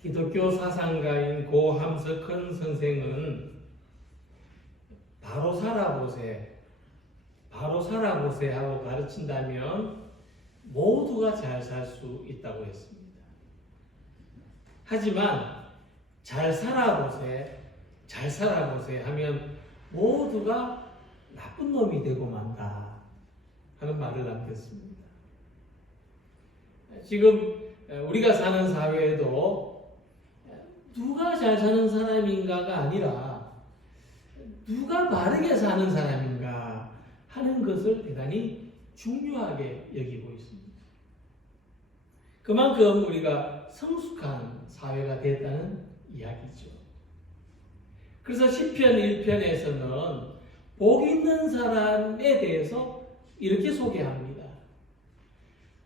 기독교 사상가인 고 함석헌 선생은 바로 살아보세 하고 가르친다면 모두가 잘 살 수 있다고 했습니다. 하지만 잘 살아보세 하면 모두가 나쁜 놈이 되고 만다 하는 말을 남겼습니다. 지금 우리가 사는 사회에도 누가 잘 사는 사람인가가 아니라 누가 바르게 사는 사람인가 하는 것을 대단히 중요하게 여기고 있습니다. 그만큼 우리가 성숙한 사회가 됐다는 이야기죠. 그래서 시편 1편에서는 복 있는 사람에 대해서 이렇게 소개합니다.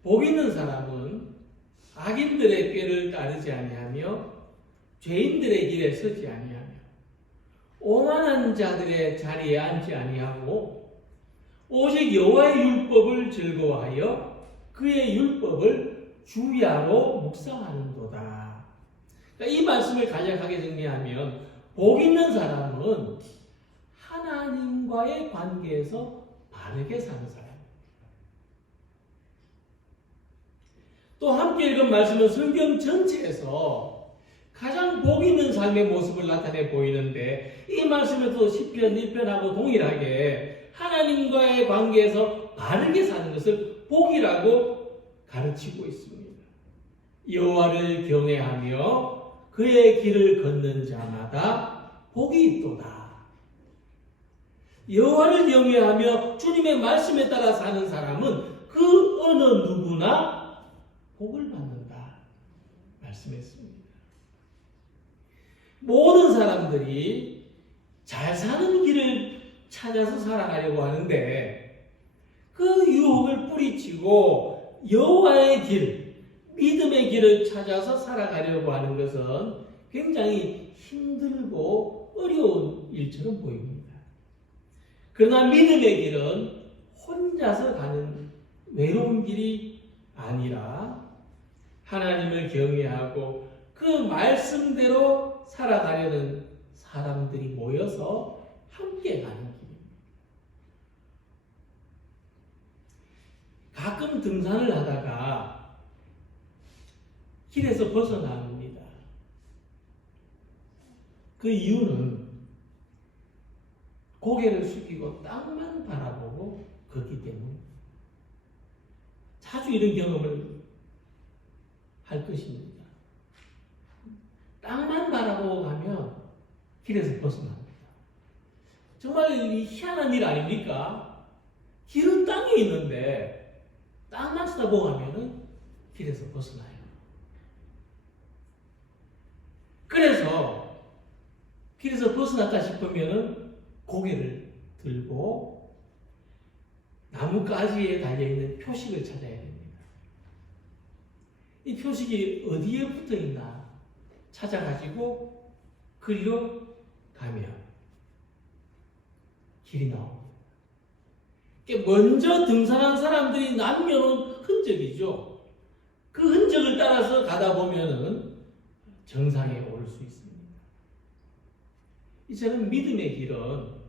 복 있는 사람은 악인들의 꾀를 따르지 아니하며 죄인들의 길에 서지 아니하며 오만한 자들의 자리에 앉지 아니하고 오직 여호와의 율법을 즐거워하여 그의 율법을 주야로 묵상하는도다. 그러니까 이 말씀을 간략하게 정리하면 복 있는 사람은 하나님과의 관계에서 바르게 사는 사람. 또 함께 읽은 말씀은 성경 전체에서 가장 복 있는 삶의 모습을 나타내 보이는데 이 말씀에도 시편 1편하고 동일하게 하나님과의 관계에서 바르게 사는 것을 복이라고 가르치고 있습니다. 여호와를 경외하며 그의 길을 걷는 자마다 복이 있도다. 여호와를 경외하며 주님의 말씀에 따라 사는 사람은 그 어느 누구나 복을 받는다 말씀했습니다. 모든 사람들이 잘 사는 길을 찾아서 살아가려고 하는데 그 유혹을 뿌리치고 여호와의 길, 믿음의 길을 찾아서 살아가려고 하는 것은 굉장히 힘들고 어려운 일처럼 보입니다. 그러나 믿음의 길은 혼자서 가는 외로운 길이 아니라 하나님을 경외하고 그 말씀대로 살아가려는 사람들이 모여서 함께 가는 길입니다. 가끔 등산을 하다가 길에서 벗어납니다. 그 이유는 고개를 숙이고 땅만 바라보고 걷기 때문입니다. 자주 이런 경험을 할 것입니다. 땅만 바라보고 가면 길에서 벗어납니다. 정말 희한한 일 아닙니까? 길은 땅에 있는데 땅만 쳐다보고 가면 길에서 벗어나요. 그래서 길에서 벗어났다 싶으면 고개를 들고 나뭇가지에 달려있는 표식을 찾아야 됩니다. 이 표식이 어디에 붙어 있나 찾아가지고 그리로 가면 길이 나옵니다. 먼저 등산한 사람들이 남겨놓은 흔적이죠. 그 흔적을 따라서 가다 보면은 정상에 오를 수 있습니다. 이처럼 믿음의 길은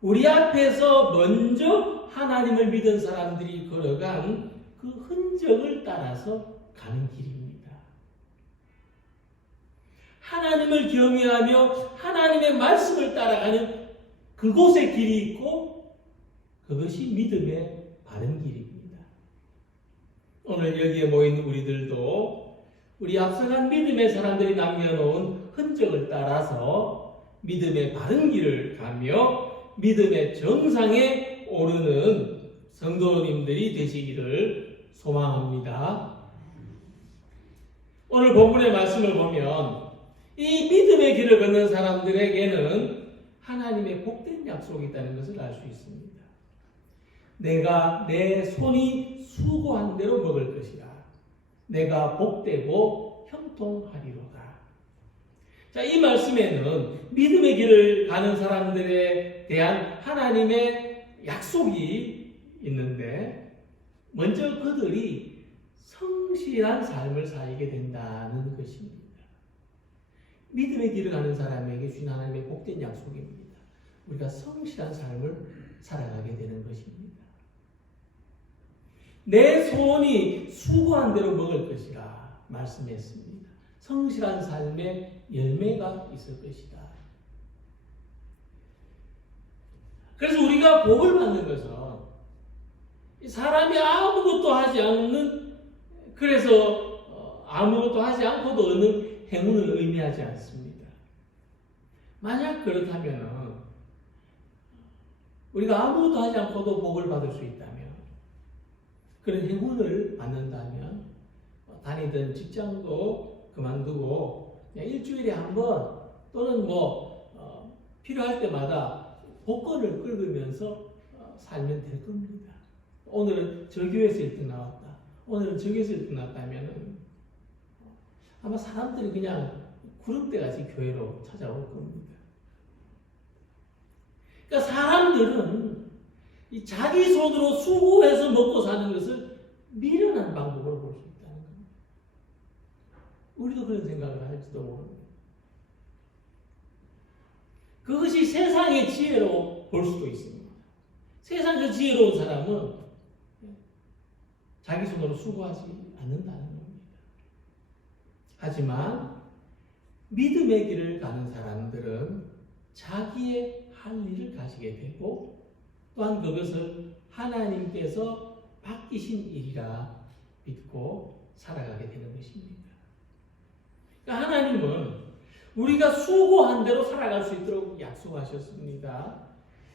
우리 앞에서 먼저 하나님을 믿은 사람들이 걸어간 그 흔적을 따라서 가는 길입니다. 하나님을 경외하며 하나님의 말씀을 따라가는 그곳에 길이 있고 그것이 믿음의 바른 길입니다. 오늘 여기에 모인 우리들도 우리 앞서간 믿음의 사람들이 남겨놓은 흔적을 따라서 믿음의 바른 길을 가며 믿음의 정상에 오르는 성도님들이 되시기를 소망합니다. 오늘 본문의 말씀을 보면 이 믿음의 길을 걷는 사람들에게는 하나님의 복된 약속이 있다는 것을 알 수 있습니다. 내가 내 손이 수고한 대로 먹을 것이라. 내가 복되고 형통하리로다. 자, 이 말씀에는 믿음의 길을 가는 사람들에 대한 하나님의 약속이 있는데 먼저 그들이 성실한 삶을 살게 된다는 것입니다. 믿음의 길을 가는 사람에게 주신 하나님의 복된 약속입니다. 우리가 성실한 삶을 살아가게 되는 것입니다. 내 소원이 수고한 대로 먹을 것이라 말씀했습니다. 성실한 삶의 열매가 있을 것이다. 그래서 우리가 복을 받는 것은 사람이 아무것도 하지 않는, 그래서 아무것도 하지 않고도 얻는 행운을 의미하지 않습니다. 만약 그렇다면 우리가 아무것도 하지 않고도 복을 받을 수 있다면, 그런 행운을 받는다면 다니던 직장도 그만두고 그냥 일주일에 한 번 또는 필요할 때마다 복권을 긁으면서 살면 될 겁니다. 오늘은 저 교회에서 1등 나왔다. 오늘은 저 교회에서 1등 나왔다면 아마 사람들이 그냥 구름대같이 교회로 찾아올 겁니다. 그러니까 사람들은 이 자기 손으로 수고해서 먹고 사는 것을 미련한 방법으로 볼 수 있다는 겁니다. 우리도 그런 생각을 할지도 모릅니다. 그것이 세상의 지혜로 볼 수도 있습니다. 세상에서 지혜로운 사람은 자기 손으로 수고하지 않는다는 겁니다. 하지만 믿음의 길을 가는 사람들은 자기의 할 일을 가지게 되고 또한 그것을 하나님께서 맡기신 일이라 믿고 살아가게 되는 것입니다. 그러니까 하나님은 우리가 수고한 대로 살아갈 수 있도록 약속하셨습니다.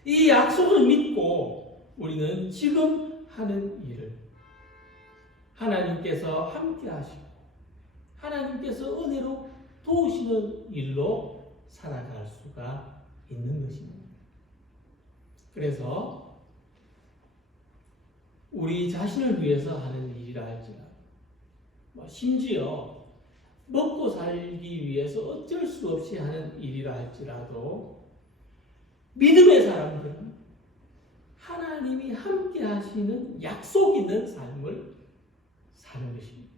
이 약속을 믿고 우리는 지금 하는 일을 하나님께서 함께 하시고 하나님께서 은혜로 도우시는 일로 살아갈 수가 있는 것입니다. 그래서 우리 자신을 위해서 하는 일이라 할지라도 심지어 먹고 살기 위해서 어쩔 수 없이 하는 일이라 할지라도 믿음의 사람들은 하나님이 함께 하시는 약속 있는 삶을 사는 것입니다.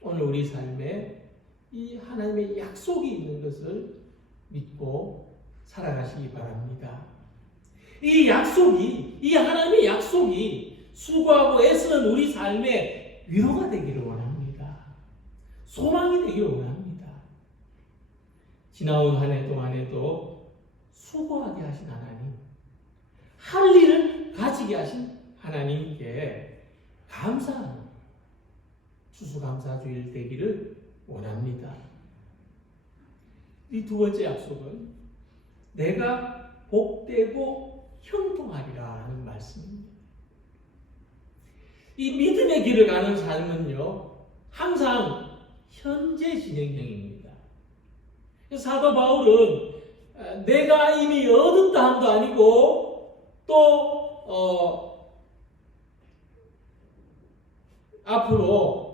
오늘 우리 삶에 이 하나님의 약속이 있는 것을 믿고 살아가시기 바랍니다. 이 약속이, 이 하나님의 약속이 수고하고 애쓰는 우리 삶에 위로가 되기를 원합니다. 소망이 되기를 원합니다. 지나온 한 해 동안에도 수고하게 하신 하나님, 할 일을 가지게 하신 하나님께 감사하는 추수감사주일 되기를 원합니다. 이 두 번째 약속은 내가 복되고 형통하리라 하는 말씀입니다. 이 믿음의 길을 가는 삶은요, 항상 현재 진행형입니다. 사도 바울은 내가 이미 얻었다 함도 아니고 또 앞으로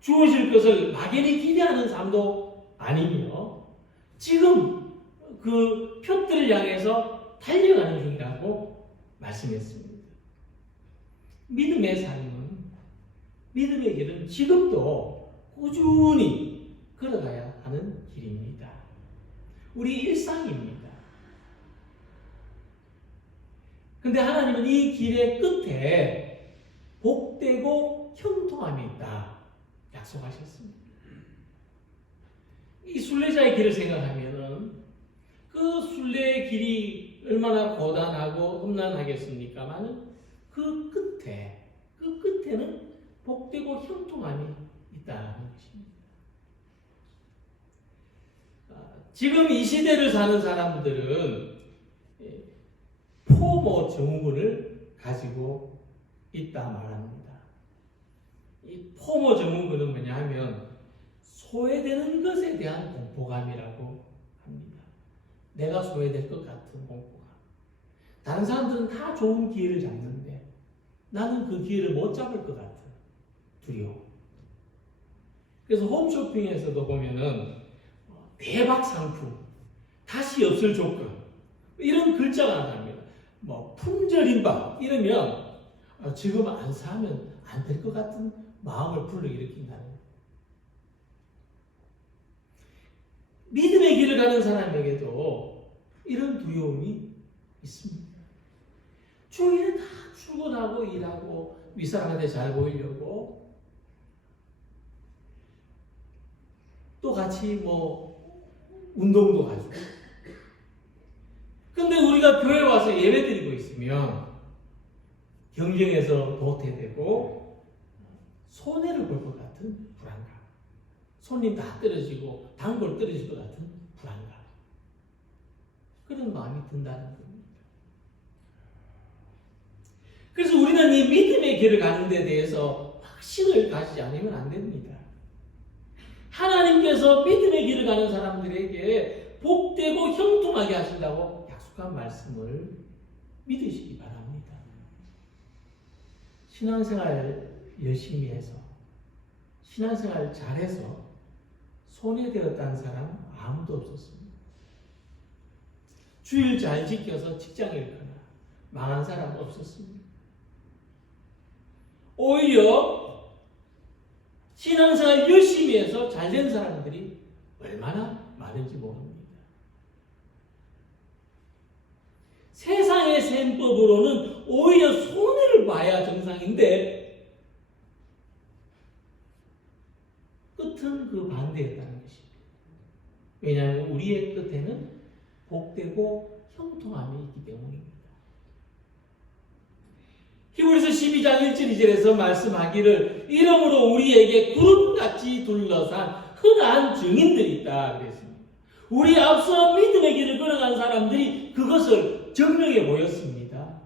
주어질 것을 막연히 기대하는 삶도 아니며 지금 그 표들을 향해서 달려가는 중이라고 말씀했습니다. 믿음의 삶은, 믿음의 길은 지금도 꾸준히 걸어가야 하는 길입니다. 우리 일상입니다. 그런데 하나님은 이 길의 끝에 복되고 형통함이 있다 약속하셨습니다. 이 순례자의 길을 생각하면은 그 순례의 길이 얼마나 고단하고 험난하겠습니까마는 그 끝에는 복되고 형통함이 있다는 것입니다. 지금 이 시대를 사는 사람들은 포모 증후군을 가지고 있다 말합니다. 이 포모 증후군은 뭐냐 하면 소외되는 것에 대한 공포감이라고 합니다. 내가 소외될 것 같은 공포감. 다른 사람들은 다 좋은 기회를 잡는데 나는 그 기회를 못 잡을 것 같은 두려움. 그래서 홈쇼핑에서도 보면은 대박 상품, 다시 없을 조건, 이런 글자가 나옵니다. 품절 임박 이러면 지금 안 사면 안 될 것 같은 마음을 불러일으킨다는 거예요. 믿음의 길을 가는 사람에게도 이런 두려움이 있습니다. 주일에 다 출근하고 일하고 윗사람한테 잘 보이려고 또 같이 운동도 가지고. 근데 우리가 교회 와서 예배 드리고 있으면 경쟁에서 도태되고 손해를 볼 것 같은 불안감. 손님 다 떨어지고 단골 떨어질 것 같은 불안감. 그런 마음이 든다는 겁니다. 그래서 우리는 이 믿음의 길을 가는 데 대해서 확신을 가지지 않으면 안 됩니다. 하나님께서 믿음의 길을 가는 사람들에게 복되고 형통하게 하신다고 약속한 말씀을 믿으시기 바랍니다. 신앙생활 열심히 해서 신앙생활 잘해서 손해되었다는 사람 아무도 없었습니다. 주일 잘 지켜서 직장 잃거나 망한 사람 없었습니다. 오히려 신앙생활 열심히 해서 잘된 사람들이 얼마나 많은지 모릅니다. 세상의 셈법으로는 오히려 손해를 봐야 정상인데 끝은 그 반대였다는 것입니다. 왜냐하면 우리의 끝에는 복되고 형통함이 있기 때문입니다. 히브리서 12장 1절 2절에서 말씀하기를 이러므로 우리에게 구름같이 둘러싼 흔한 증인들이 있다 그랬습니다. 우리 앞서 믿음의 길을 걸어간 사람들이 그것을 증명해 보였습니다.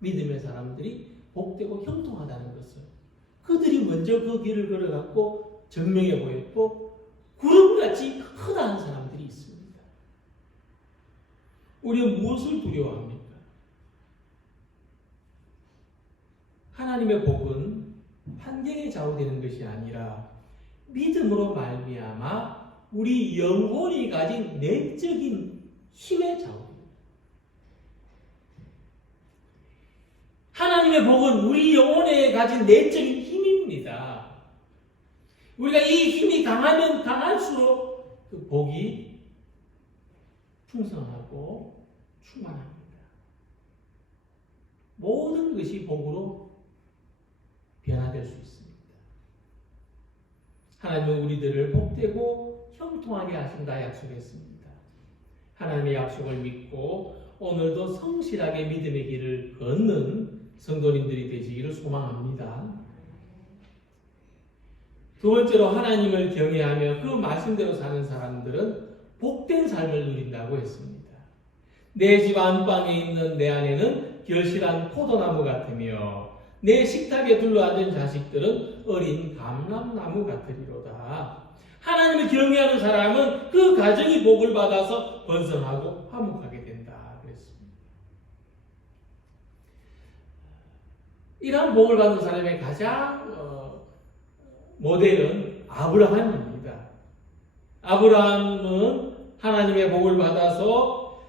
믿음의 사람들이 복되고 형통하다는 것을 그들이 먼저 그 길을 걸어갔고 증명해 보였고 구름같이 흔한 사람들이 있습니다. 우리는 무엇을 두려워합니까? 하나님의 복은 환경에 좌우되는 것이 아니라 믿음으로 말미암아 우리 영혼이 가진 내적인 힘에 좌우됩니다. 하나님의 복은 우리 영혼에 가진 내적인 힘입니다. 우리가 이 힘이 강하면 강할수록 그 복이 풍성하고 충만합니다. 모든 것이 복으로 변화될 수 있습니다. 하나님은 우리들을 복되고 형통하게 하신다 약속했습니다. 하나님의 약속을 믿고 오늘도 성실하게 믿음의 길을 걷는 성도님들이 되시기를 소망합니다. 두 번째로 하나님을 경외하며 그 말씀대로 사는 사람들은 복된 삶을 누린다고 했습니다. 내 집 안방에 있는 내 아내는 결실한 포도나무 같으며 내 식탁에 둘러앉은 자식들은 어린 감람나무 같으리로다. 하나님을 경외하는 사람은 그 가정이 복을 받아서 번성하고 화목하게 된다 그랬습니다. 이러한 복을 받는 사람의 가장 모델은 아브라함입니다. 아브라함은 하나님의 복을 받아서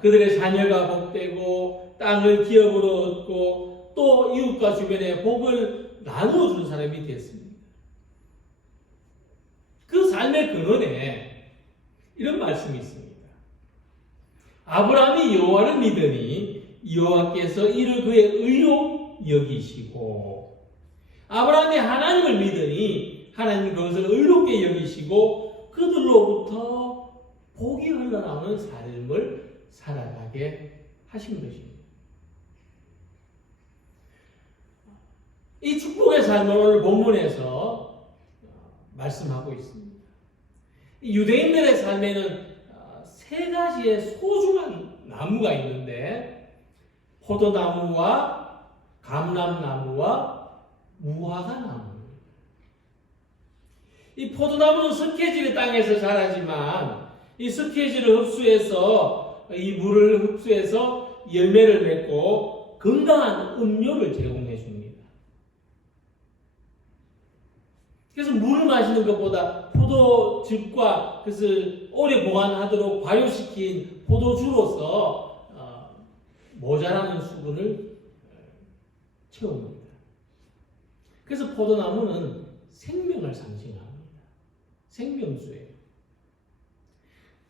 그들의 자녀가 복되고 땅을 기업으로 얻고 또 이웃과 주변에 복을 나누어주는 사람이 됐습니다. 그 삶의 근원에 이런 말씀이 있습니다. 아브라함이 여호와를 믿으니 여호와께서 이를 그의 의로 여기시고 아브라함이 하나님을 믿으니 하나님 그것을 의롭게 여기시고 그들로부터 복이 흘러나오는 삶을 살아가게 하신 것입니다. 이 축복의 삶을 오늘 본문에서 말씀하고 있습니다. 유대인들의 삶에는 세 가지의 소중한 나무가 있는데 포도나무와 감람나무와 무화과나무. 이 포도나무는 석회질의 땅에서 자라지만 이 석회질을 흡수해서 이 물을 흡수해서 열매를 맺고 건강한 음료를 제공해 줍니다. 그래서 물을 마시는 것보다 포도즙과 그것을 오래 보관하도록 발효시킨 포도주로서 모자라는 수분을 채웁니다. 그래서 포도나무는 생명을 상징합니다. 생명수예요.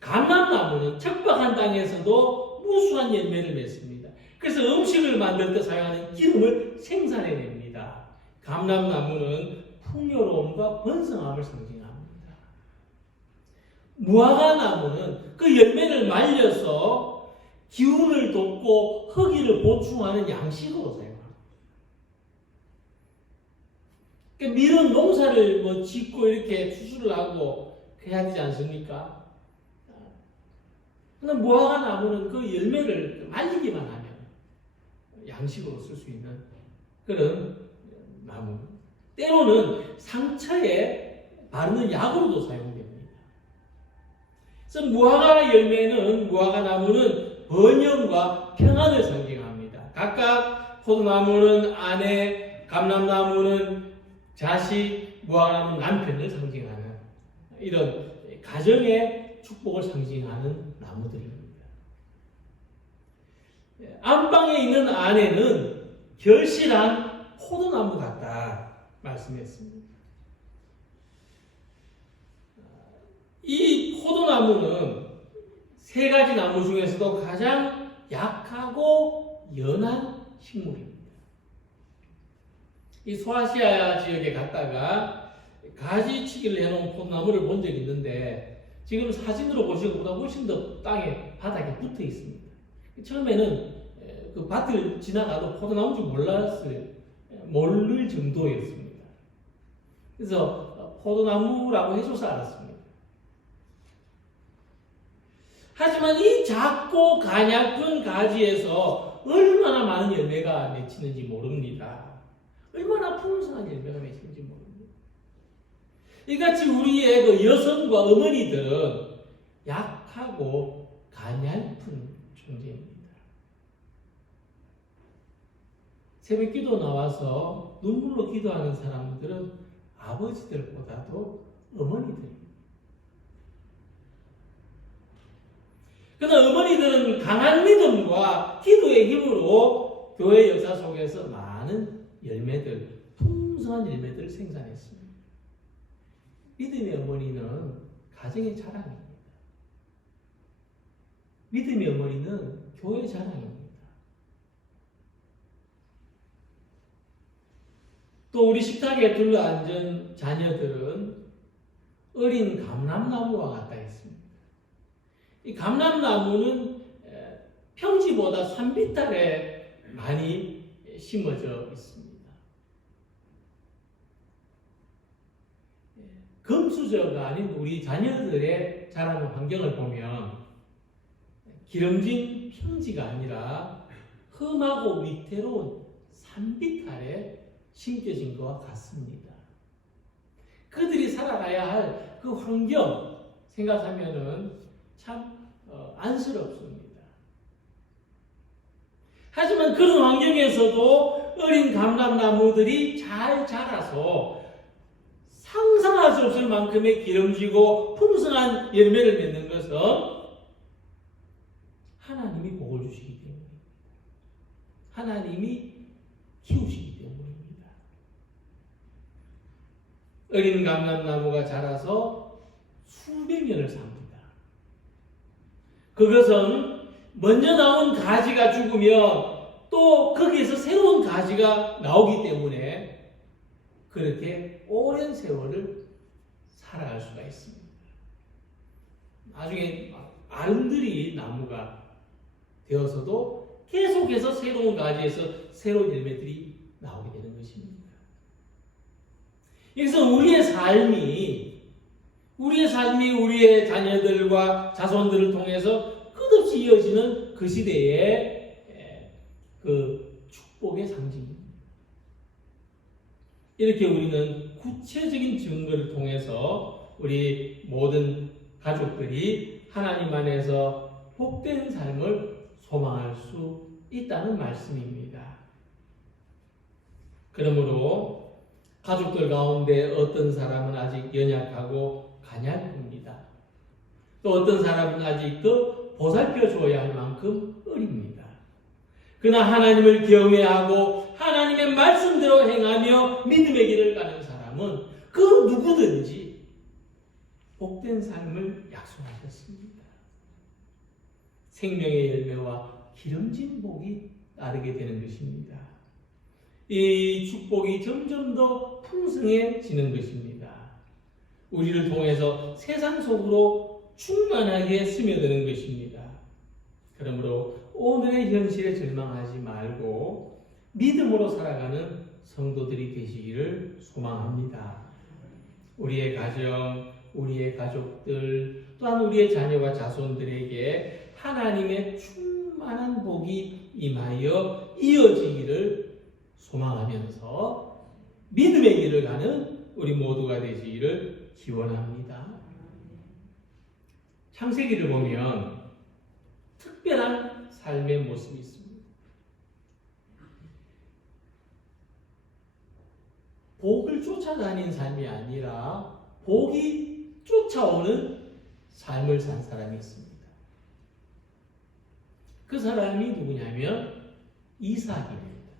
감람나무는 척박한 땅에서도 무수한 열매를 맺습니다. 그래서 음식을 만들 때 사용하는 기름을 생산해냅니다. 감람나무는 풍요로움과 번성함을 상징합니다. 무화과나무는 그 열매를 말려서 기운을 돋고 허기를 보충하는 양식으로 사용합니다. 그러니까 밀은 농사를 짓고 이렇게 추수를 하고 해야 되지 않습니까? 그러나 무화과나무는 그 열매를 말리기만 하면 양식으로 쓸 수 있는 그런 나무. 때로는 상처에 바르는 약으로도 사용됩니다. 그래서 무화과나무는 번영과 평안을 상징합니다. 각각 포도나무는 아내, 감람나무는 자식, 무화과나무는 남편을 상징하는 이런 가정의 축복을 상징하는 나무들입니다. 안방에 있는 아내는 결실한 포도나무 같다 말씀했습니다. 이 포도나무는 세 가지 나무 중에서도 가장 약하고 연한 식물입니다. 이 소아시아 지역에 갔다가 가지치기를 해놓은 포도나무를 본 적이 있는데 지금 사진으로 보시는 것보다 훨씬 더 땅에 바닥에 붙어 있습니다. 처음에는 그 밭을 지나가도 포도나무인지 모를 정도였습니다. 그래서 포도나무라고 해줘서 알았습니다. 하지만 이 작고 가냘픈 가지에서 얼마나 많은 열매가 맺히는지 모릅니다. 얼마나 풍성한 열매가 맺히는지 모릅니다. 이같이 우리의 그 여성과 어머니들은 약하고 가냘픈 존재입니다. 새벽기도 나와서 눈물로 기도하는 사람들은 아버지들보다도 어머니들입니다. 그러나 어머니들은 강한 믿음과 기도의 힘으로 교회 역사 속에서 많은 열매들, 풍성한 열매들을 생산했습니다. 믿음의 어머니는 가정의 자랑입니다. 믿음의 어머니는 교회 자랑입니다. 또 우리 식탁에 둘러앉은 자녀들은 어린 감람나무와 같다 했습니다. 이 감람나무는 평지보다 산비탈에 많이 심어져 있습니다. 금수저가 아닌 우리 자녀들의 자라는 환경을 보면 기름진 평지가 아니라 험하고 위태로운 산비탈에 심겨진 것과 같습니다. 그들이 살아가야 할 그 환경 생각하면은 참 안쓰럽습니다. 하지만 그런 환경에서도 어린 감람나무들이 잘 자라서 상상할 수 없을 만큼의 기름지고 풍성한 열매를 맺는 것은 하나님이 복을 주시기 때문입니다. 하나님이 키우시기 때문입니다. 어린 감람나무가 자라서 수백 년을 삽니다. 그것은 먼저 나온 가지가 죽으면 또 거기에서 새로운 가지가 나오기 때문에 그렇게 오랜 세월을 살아갈 수가 있습니다. 나중에 아름드리 나무가 되어서도 계속해서 새로운 가지에서 새로운 열매들이 나오게 되는 것입니다. 그래서 우리의 삶이 우리의 자녀들과 자손들을 통해서 끝없이 이어지는 그 시대의 그 축복의 상징입니다. 이렇게 우리는 구체적인 증거를 통해서 우리 모든 가족들이 하나님 안에서 복된 삶을 소망할 수 있다는 말씀입니다. 그러므로 가족들 가운데 어떤 사람은 아직 연약하고 가냘픕니다. 또 어떤 사람은 아직도 보살펴줘야 할 만큼 어립니다. 그러나 하나님을 경외하고 하나님의 말씀대로 행하며 믿음의 길을 가는 사람은 그 누구든지 복된 삶을 약속하셨습니다. 생명의 열매와 기름진 복이 따르게 되는 것입니다. 이 축복이 점점 더 풍성해지는 것입니다. 우리를 통해서 세상 속으로 충만하게 스며드는 것입니다. 그러므로 오늘의 현실에 절망하지 말고 믿음으로 살아가는 성도들이 되시기를 소망합니다. 우리의 가정, 우리의 가족들, 또한 우리의 자녀와 자손들에게 하나님의 충만한 복이 임하여 이어지기를 소망하면서 믿음의 길을 가는 우리 모두가 되시기를 기원합니다. 창세기를 보면 특별한 삶의 모습이 있습니다. 복을 쫓아다닌 삶이 아니라 복이 쫓아오는 삶을 산 사람이 있습니다. 그 사람이 누구냐면 이삭입니다.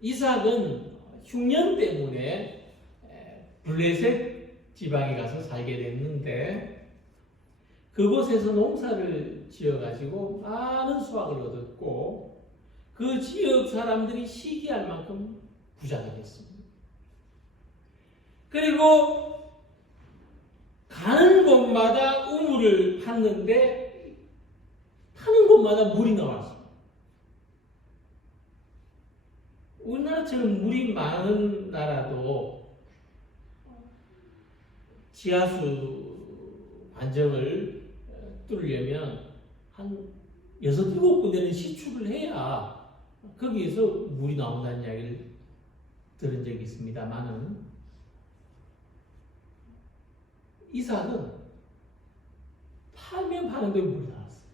이삭은 흉년 때문에 블레셋 지방에 가서 살게 됐는데 그곳에서 농사를 지어가지고 많은 수확을 얻었고 그 지역 사람들이 시기할 만큼 부자가 됐습니다. 그리고 가는 곳마다 우물을 팠는데 파는 곳마다 물이 나왔습니다. 우리나라처럼 물이 많은 나라도 지하수 관정을 뚫으려면 한 6, 7군데는 시축을 해야 거기에서 물이 나온다는 이야기를 들은 적이 있습니다만은 이삭은 파면 파는 데로 물이 나왔어요.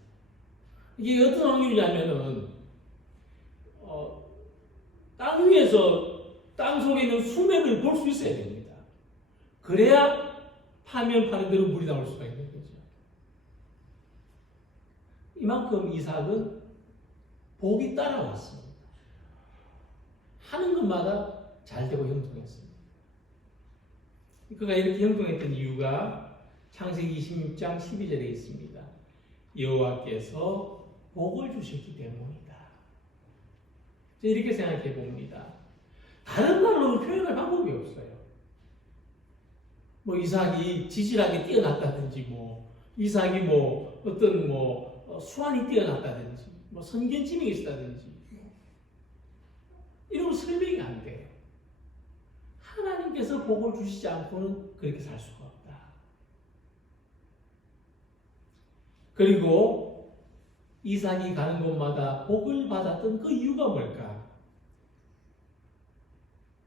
이게 어떤 확률이냐면은 땅 위에서 땅 속에 있는 수맥을 볼 수 있어야 됩니다. 그래야 파면 파는 대로 물이 나올 수가 있는 거죠. 이만큼 이삭은 복이 따라왔습니다. 하는 것마다 잘 되고 형통했습니다. 그가 이렇게 형통했던 이유가 창세기 26장 12절에 있습니다. 여호와께서 복을 주셨기 때문이다. 이렇게 생각해 봅니다. 다른 말로 표현할 방법이 없어요. 뭐 이삭이 지질하게 뛰어났다든지, 이삭이 어떤 수완이 뛰어났다든지, 선견짐이 있다든지, 이런 거 설명이 안 돼요. 하나님께서 복을 주시지 않고는 그렇게 살 수가 없다. 그리고 이삭이 가는 곳마다 복을 받았던 그 이유가 뭘까?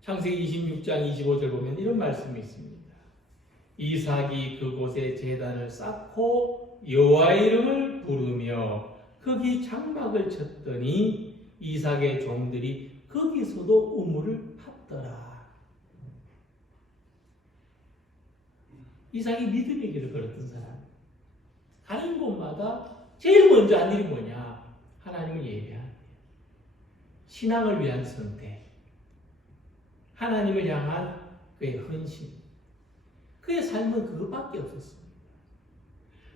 창세기 26장 25절 보면 이런 말씀이 있습니다. 이삭이 그곳에 제단을 쌓고 여호와의 이름을 부르며 거기 장막을 쳤더니 이삭의 종들이 거기서도 우물을 팠더라. 이삭이 믿음의 길을 걸었던 사람. 가는 곳마다 제일 먼저 한 일이 뭐냐? 하나님을 예배하는 거예요. 신앙을 위한 선택. 하나님을 향한 그의 헌신. 그의 삶은 그것밖에 없었습니다.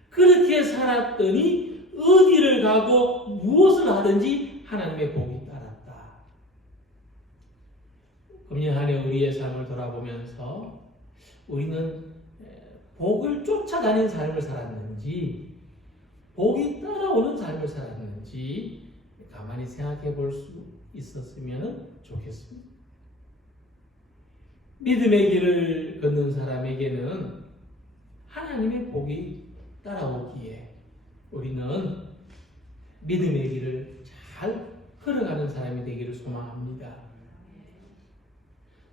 그렇게 살았더니 어디를 가고 무엇을 하든지 하나님의 복이 따랐다. 금년 한 해 우리의 삶을 돌아보면서 우리는 복을 쫓아다니는 삶을 살았는지 복이 따라오는 삶을 살았는지 가만히 생각해 볼 수 있었으면 좋겠습니다. 믿음의 길을 걷는 사람에게는 하나님의 복이 따라오기에 우리는 믿음의 길을 잘 걸어가는 사람이 되기를 소망합니다.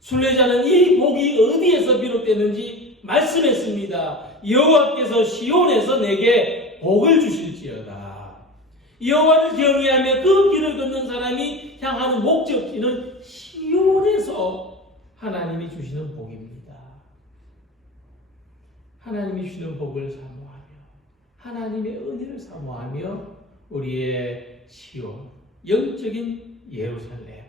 순례자는 이 복이 어디에서 비롯되는지 말씀했습니다. 여호와께서 시온에서 내게 복을 주실지어다. 여호와를 경외하며 그 길을 걷는 사람이 향하는 목적지는 시온에서 하나님이 주시는 복입니다. 하나님이 주시는 복을 사모하며 하나님의 은혜를 사모하며 우리의 시온, 영적인 예루살렘,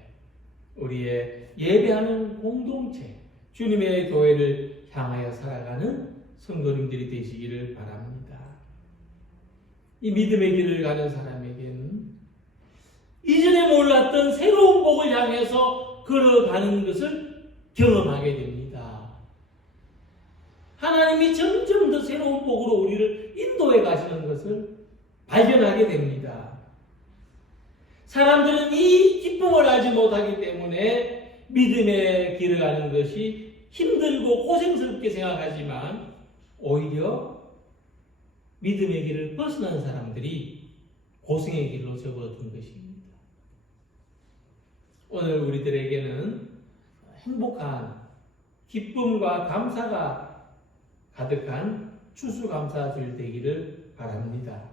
우리의 예배하는 공동체, 주님의 교회를 향하여 살아가는 성도님들이 되시기를 바랍니다. 이 믿음의 길을 가는 사람에게는 이전에 몰랐던 새로운 복을 향해서 걸어가는 것을 경험하게 됩니다. 하나님이 점점 더 새로운 복으로 우리를 인도해 가시는 것을 발견하게 됩니다. 사람들은 이 기쁨을 알지 못하기 때문에 믿음의 길을 가는 것이 힘들고 고생스럽게 생각하지만 오히려 믿음의 길을 벗어난 사람들이 고생의 길로 접어든 것입니다. 오늘 우리들에게는 행복한 기쁨과 감사가 가득한 추수감사주일 되기를 바랍니다.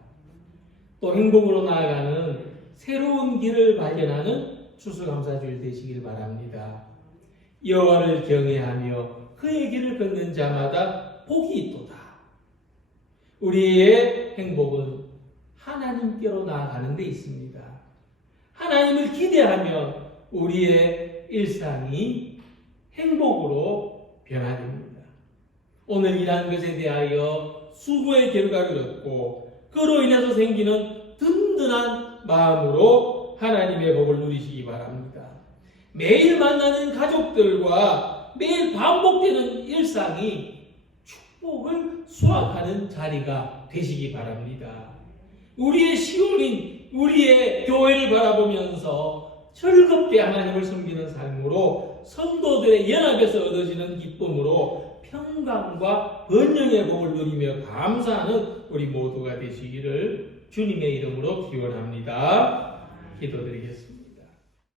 또 행복으로 나아가는 새로운 길을 발견하는 추수감사주일 되시길 바랍니다. 여호와를 경외하며 그의 길을 걷는 자마다 복이 있도다. 우리의 행복은 하나님께로 나아가는 데 있습니다. 하나님을 기대하면 우리의 일상이 행복으로 변화됩니다. 오늘 일한 것에 대하여 수고의 결과를 얻고 그로 인해서 생기는 든든한 마음으로 하나님의 복을 누리시기 바랍니다. 매일 만나는 가족들과 매일 반복되는 일상이 축복을 수확하는 자리가 되시기 바랍니다. 우리의 시온인 우리의 교회를 바라보면서 즐겁게 하나님을 섬기는 삶으로 성도들의 연합에서 얻어지는 기쁨으로 평강과 번영의 복을 누리며 감사하는 우리 모두가 되시기를 주님의 이름으로 기원합니다. 기도드리겠습니다.